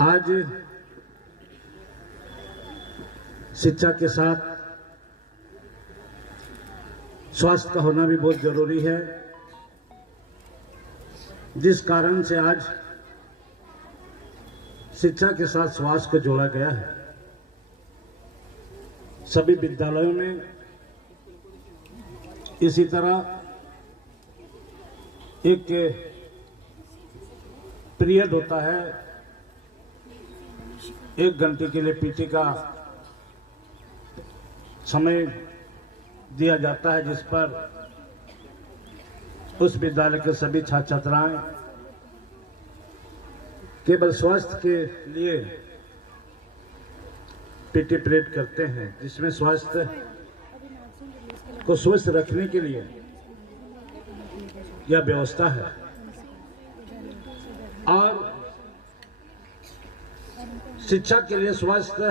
आज शिक्षा के साथ स्वास्थ्य का होना भी बहुत जरूरी है, जिस कारण से आज शिक्षा के साथ स्वास्थ्य को जोड़ा गया है। सभी विद्यालयों में इसी तरह एक पीरियड होता है, 1 घंटे के लिए पीटी का समय दिया जाता है, जिस पर उस विद्यालय के सभी छात्र छात्राएं केवल स्वास्थ्य के लिए पीटी पीरियड करते हैं, जिसमें स्वास्थ्य को स्वस्थ रखने के लिए यह व्यवस्था है। और शिक्षा के लिए स्वास्थ्य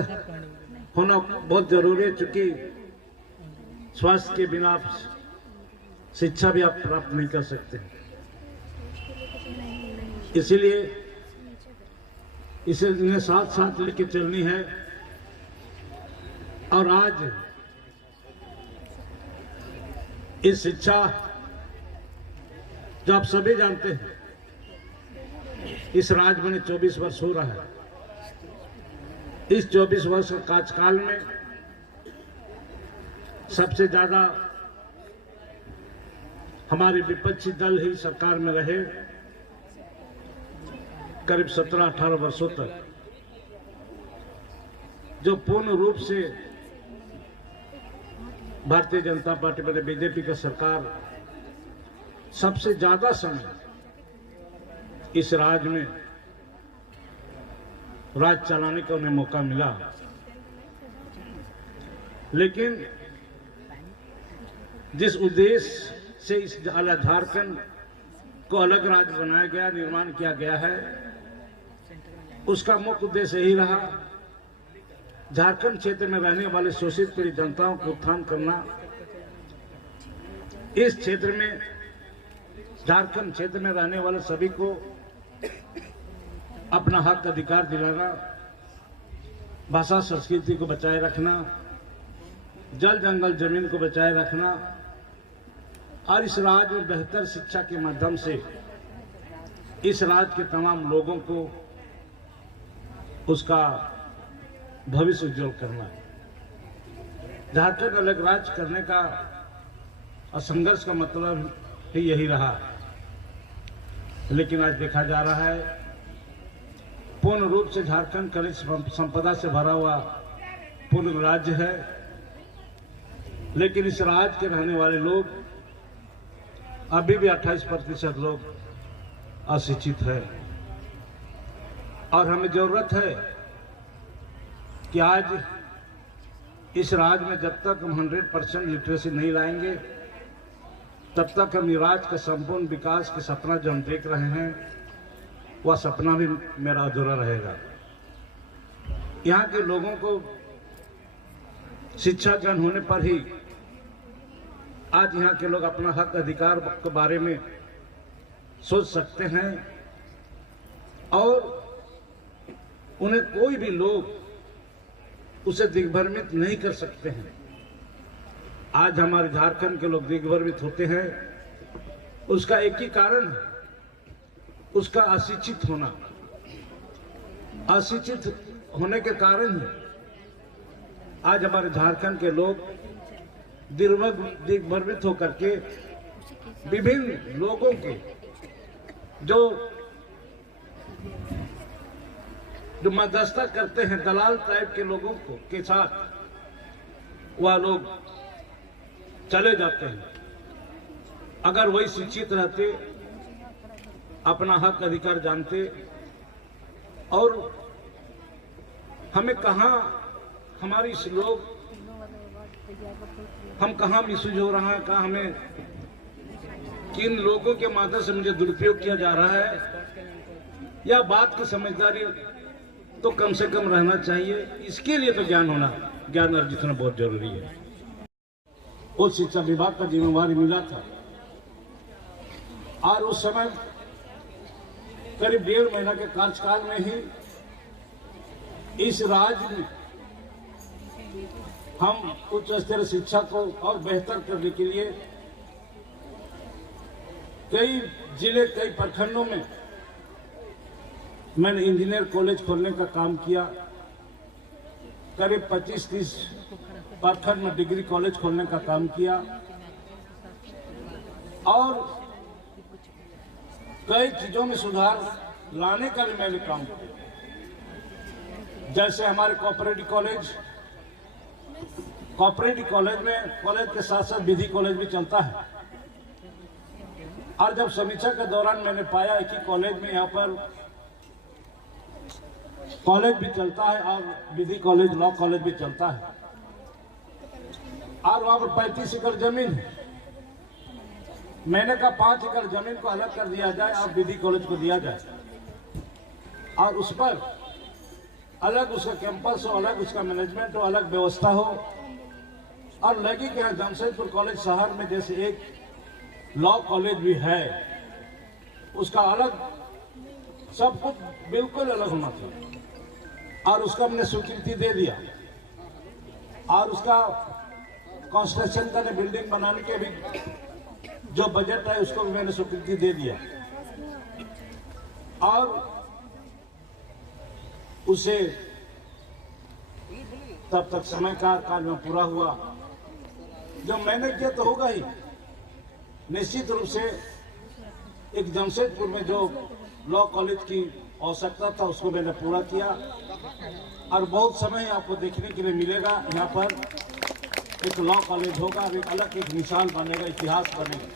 होना बहुत जरूरी है, क्योंकि स्वास्थ्य के बिना शिक्षा भी आप प्राप्त नहीं कर सकते। इसीलिए इसे इन्हें साथ साथ लेके चलनी है। और आज इस शिक्षा, जो आप सभी जानते हैं, इस राज्य में 24 वर्ष हो रहा है। इस 24 वर्ष के कार्यकाल में सबसे ज्यादा हमारे विपक्षी दल ही सरकार में रहे, करीब 17-18 वर्षों तक, जो पूर्ण रूप से भारतीय जनता पार्टी बने बीजेपी का सरकार सबसे ज्यादा समय इस राज्य में राज चलाने का उन्हें मौका मिला। लेकिन जिस उद्देश्य से इस झारखंड को अलग राज्य बनाया गया, निर्माण किया गया है, उसका मुख्य उद्देश्य यही रहा, झारखंड क्षेत्र में रहने वाले शोषित पीड़ित जनताओं को उत्थान करना। इस क्षेत्र में, झारखंड क्षेत्र में रहने वाले सभी को अपना हक अधिकार दिलाना, भाषा संस्कृति को बचाए रखना, जल जंगल जमीन को बचाए रखना, और इस राज्य में बेहतर शिक्षा के माध्यम से इस राज्य के तमाम लोगों को उसका भविष्य उज्जवल करना है। झारखंड अलग राज्य करने का और संघर्ष का मतलब ही यही रहा। लेकिन आज देखा जा रहा है, पूर्ण रूप से झारखंड खनिज संपदा से भरा हुआ पूर्ण राज्य है, लेकिन इस राज्य के रहने वाले लोग अभी भी 28% लोग अशिक्षित है। और हमें जरूरत है कि आज इस राज्य में जब तक हम 100% लिटरेसी नहीं लाएंगे, तब तक हम राज्य का संपूर्ण विकास का सपना जो हम देख रहे हैं, वह सपना भी मेरा अधूरा रहेगा। यहाँ के लोगों को शिक्षा ज्ञान होने पर ही आज यहाँ के लोग अपना हक अधिकार के बारे में सोच सकते हैं, और उन्हें कोई भी लोग उसे दिग्भ्रमित नहीं कर सकते हैं। आज हमारे झारखंड के लोग दिग्भ्रमित होते हैं, उसका एक ही कारण है, उसका अशिक्षित होना। अशिक्षित होने के कारण ही आज हमारे झारखंड के लोग दिग्भ्रमित होकर के विभिन्न लोगों के जो मध्यस्थता करते हैं, दलाल टाइप के लोगों को के साथ वह लोग चले जाते हैं। अगर वही शिक्षित रहते, अपना हक अधिकार जानते, और हमें कहाँ हमारी इस लोग हम कहाँ मिसयूज हो रहा है, कहाँ हमें किन लोगों के माध्यम से मुझे दुरुपयोग किया जा रहा है, यह बात की समझदारी तो कम से कम रहना चाहिए। इसके लिए तो ज्ञान अर्जित होना बहुत जरूरी है। वो शिक्षा विभाग का जिम्मेवारी मिला था, और उस समय करीब 1.5 महीना के कार्यकाल में ही इस राज्य में हम उच्च स्तरीय शिक्षा को और बेहतर करने के लिए कई जिले, कई प्रखंडों में मैंने इंजीनियर कॉलेज खोलने का काम किया। करीब 25-30 प्रखंड में डिग्री कॉलेज खोलने का काम किया और कई चीजों में सुधार लाने का भी मैंने काम किया। जैसे हमारे कोऑपरेटिव कॉलेज में कॉलेज के साथ साथ विधि कॉलेज भी चलता है। और जब समीक्षा के दौरान मैंने पाया कि कॉलेज में यहाँ पर कॉलेज भी चलता है और विधि कॉलेज, लॉ कॉलेज भी चलता है और वहां पर 35 एकड़ जमीन है। मैंने कहा 5 एकड़ जमीन को अलग कर दिया जाए और विधि कॉलेज को दिया जाए और उस पर अलग उसका कैंपस हो, अलग उसका मैनेजमेंट हो, अलग व्यवस्था हो। और लगी कि जमशेदपुर कॉलेज शहर में जैसे एक लॉ कॉलेज भी है, उसका अलग सब कुछ बिल्कुल अलग होना चाहिए और उसका हमने स्वीकृति दे दिया और उसका कंस्ट्रक्शन का, बिल्डिंग बनाने के भी जो बजट है उसको भी मैंने स्वीकृति दे दिया और उसे तब तक समय का कार्य में पूरा हुआ। जब मैंने किया तो होगा ही, निश्चित रूप से एक जमशेदपुर में जो लॉ कॉलेज की आवश्यकता था उसको मैंने पूरा किया और बहुत समय आपको देखने के लिए मिलेगा। यहाँ पर एक लॉ कॉलेज होगा, एक अलग एक मिसाल बनेगा, इतिहास बनेगा।